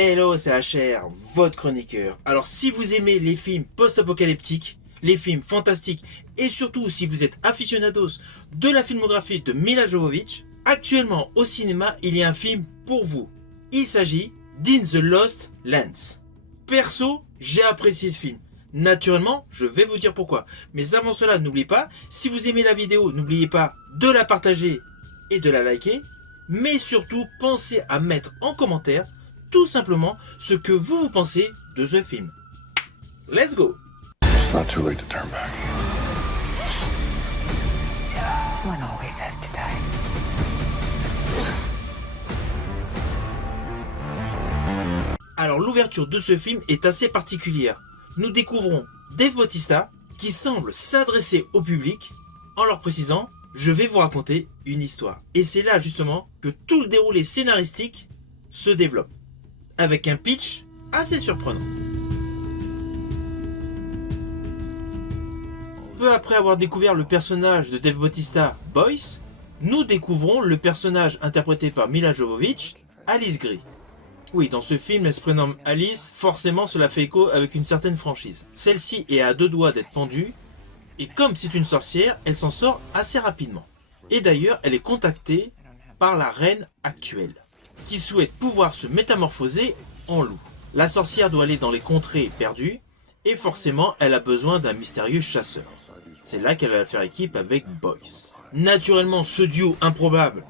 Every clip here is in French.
Hello, c'est HR, votre chroniqueur. Alors si vous aimez les films post-apocalyptiques, les films fantastiques et surtout si vous êtes aficionados de la filmographie de Milla Jovovich, actuellement au cinéma il y a un film pour vous. Il s'agit d'In the Lost Lands. Perso, j'ai apprécié ce film. Naturellement, je vais vous dire pourquoi. Mais avant cela, n'oubliez pas, si vous aimez la vidéo, n'oubliez pas de la partager et de la liker. Mais surtout, pensez à mettre en commentaire tout simplement ce que vous pensez de ce film. Let's go! It's not too late to turn back. One always has to die. Alors l'ouverture de ce film est assez particulière. Nous découvrons Dave Bautista qui semble s'adresser au public en leur précisant « Je vais vous raconter une histoire ». Et c'est là justement que tout le déroulé scénaristique se développe, avec un pitch assez surprenant. Peu après avoir découvert le personnage de Dave Bautista, Boyce, nous découvrons le personnage interprété par Milla Jovovich, Alice Gray. Oui, dans ce film, elle se prénomme Alice, forcément cela fait écho avec une certaine franchise. Celle-ci est à deux doigts d'être pendue, et comme c'est une sorcière, elle s'en sort assez rapidement. Et d'ailleurs, elle est contactée par la reine actuelle, qui souhaite pouvoir se métamorphoser en loup. La sorcière doit aller dans les contrées perdues, et forcément, elle a besoin d'un mystérieux chasseur. C'est là qu'elle va faire équipe avec Boyce. Naturellement, ce duo improbable,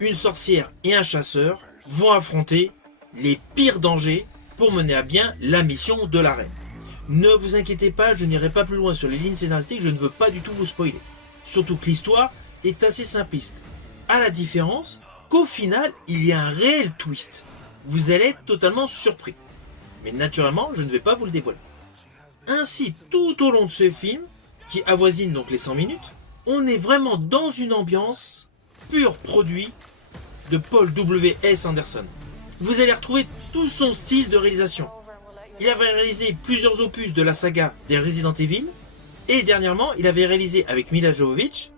une sorcière et un chasseur, vont affronter les pires dangers pour mener à bien la mission de la reine. Ne vous inquiétez pas, je n'irai pas plus loin sur les lignes scénaristiques, je ne veux pas du tout vous spoiler. Surtout que l'histoire est assez simpliste, à la différence qu'au final, il y a un réel twist. Vous allez être totalement surpris. Mais naturellement, je ne vais pas vous le dévoiler. Ainsi, tout au long de ce film, qui avoisine donc les 100 minutes, on est vraiment dans une ambiance pur produit de Paul W.S. Anderson. Vous allez retrouver tout son style de réalisation. Il avait réalisé plusieurs opus de la saga des Resident Evil, et dernièrement, il avait réalisé avec Milla Jovovich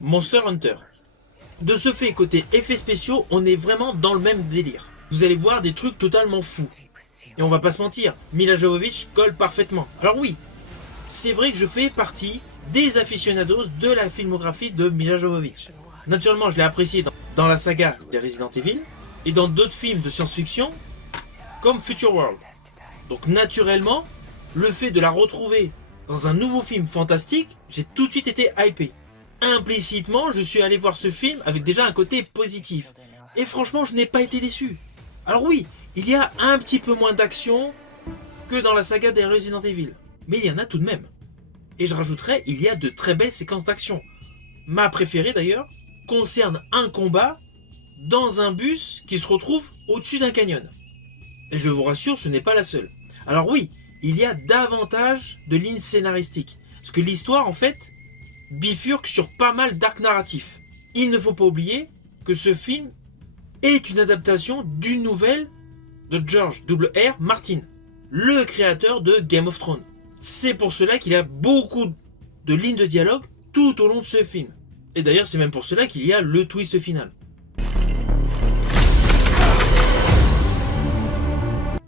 Monster Hunter. De ce fait, côté effets spéciaux, on est vraiment dans le même délire. Vous allez voir des trucs totalement fous. Et on va pas se mentir, Milla Jovovich colle parfaitement. Alors oui, c'est vrai que je fais partie des aficionados de la filmographie de Milla Jovovich. Naturellement, je l'ai apprécié dans la saga des Resident Evil, et dans d'autres films de science-fiction, comme Future World. Donc naturellement, le fait de la retrouver dans un nouveau film fantastique, j'ai tout de suite été hypé. Implicitement, je suis allé voir ce film avec déjà un côté positif. Et franchement, je n'ai pas été déçu. Alors oui, il y a un petit peu moins d'action que dans la saga des Resident Evil. Mais il y en a tout de même. Et je rajouterais, il y a de très belles séquences d'action. Ma préférée d'ailleurs concerne un combat dans un bus qui se retrouve au-dessus d'un canyon. Et je vous rassure, ce n'est pas la seule. Alors oui, il y a davantage de lignes scénaristiques. Parce que l'histoire, en fait, bifurque sur pas mal d'arcs narratifs. Il ne faut pas oublier que ce film est une adaptation d'une nouvelle de George W.R. Martin, le créateur de Game of Thrones. C'est pour cela qu'il y a beaucoup de lignes de dialogue tout au long de ce film. Et d'ailleurs, c'est même pour cela qu'il y a le twist final.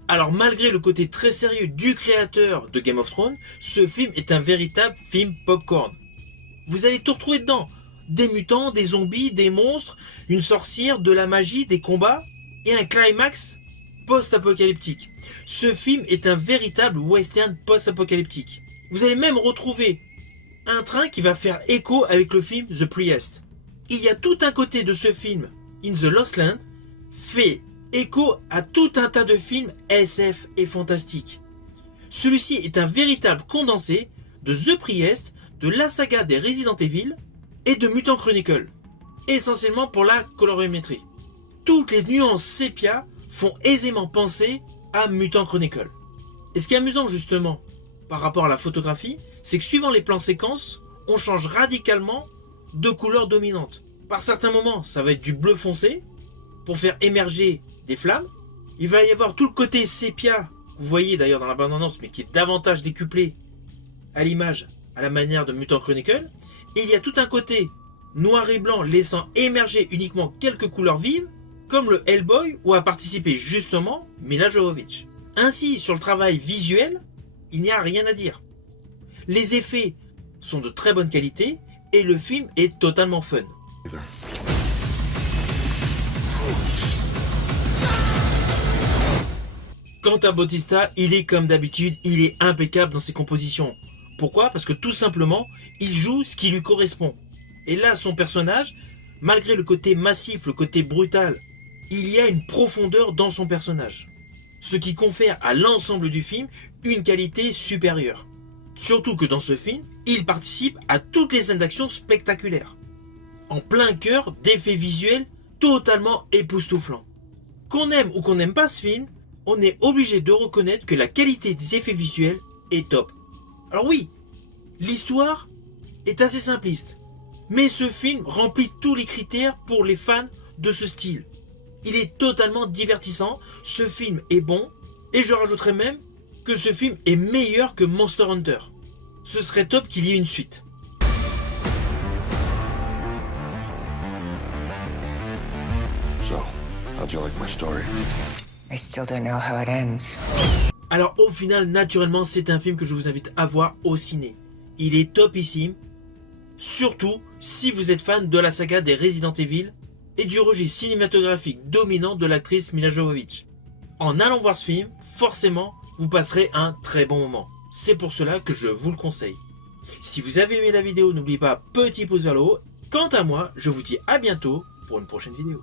Alors malgré le côté très sérieux du créateur de Game of Thrones, ce film est un véritable film popcorn. Vous allez tout retrouver dedans. Des mutants, des zombies, des monstres, une sorcière, de la magie, des combats et un climax post-apocalyptique. Ce film est un véritable western post-apocalyptique. Vous allez même retrouver un train qui va faire écho avec le film The Priest. Il y a tout un côté de ce film, In the Lost Land, fait écho à tout un tas de films SF et fantastiques. Celui-ci est un véritable condensé de The Priest, de la saga des Resident Evil et de Mutant Chronicle, essentiellement pour la colorimétrie. Toutes les nuances sépia font aisément penser à Mutant Chronicle. Et ce qui est amusant justement par rapport à la photographie, c'est que suivant les plans séquences, on change radicalement de couleur dominante. Par certains moments, ça va être du bleu foncé pour faire émerger des flammes. Il va y avoir tout le côté sépia, vous voyez d'ailleurs dans la bande-annonce, mais qui est davantage décuplé à l'image, à la manière de Mutant Chronicle. Et il y a tout un côté noir et blanc laissant émerger uniquement quelques couleurs vives comme le Hellboy où a participé justement Mila Jovovich. Ainsi, sur le travail visuel, il n'y a rien à dire. Les effets sont de très bonne qualité et le film est totalement fun. Either. Quant à Bautista, il est comme d'habitude, il est impeccable dans ses compositions. Pourquoi? Parce que tout simplement, il joue ce qui lui correspond. Et là, son personnage, malgré le côté massif, le côté brutal, il y a une profondeur dans son personnage. Ce qui confère à l'ensemble du film une qualité supérieure. Surtout que dans ce film, il participe à toutes les scènes d'action spectaculaires. En plein cœur d'effets visuels totalement époustouflants. Qu'on aime ou qu'on n'aime pas ce film, on est obligé de reconnaître que la qualité des effets visuels est top. Alors oui, l'histoire est assez simpliste, mais ce film remplit tous les critères pour les fans de ce style. Il est totalement divertissant, ce film est bon, et je rajouterais même que ce film est meilleur que Monster Hunter. Ce serait top qu'il y ait une suite. So, how'd you like my story? I still don't know how it ends. Alors au final, naturellement, c'est un film que je vous invite à voir au ciné. Il est topissime, surtout si vous êtes fan de la saga des Resident Evil et du registre cinématographique dominant de l'actrice Mila Jovovich. En allant voir ce film, forcément, vous passerez un très bon moment. C'est pour cela que je vous le conseille. Si vous avez aimé la vidéo, n'oubliez pas petit pouce vers le haut. Quant à moi, je vous dis à bientôt pour une prochaine vidéo.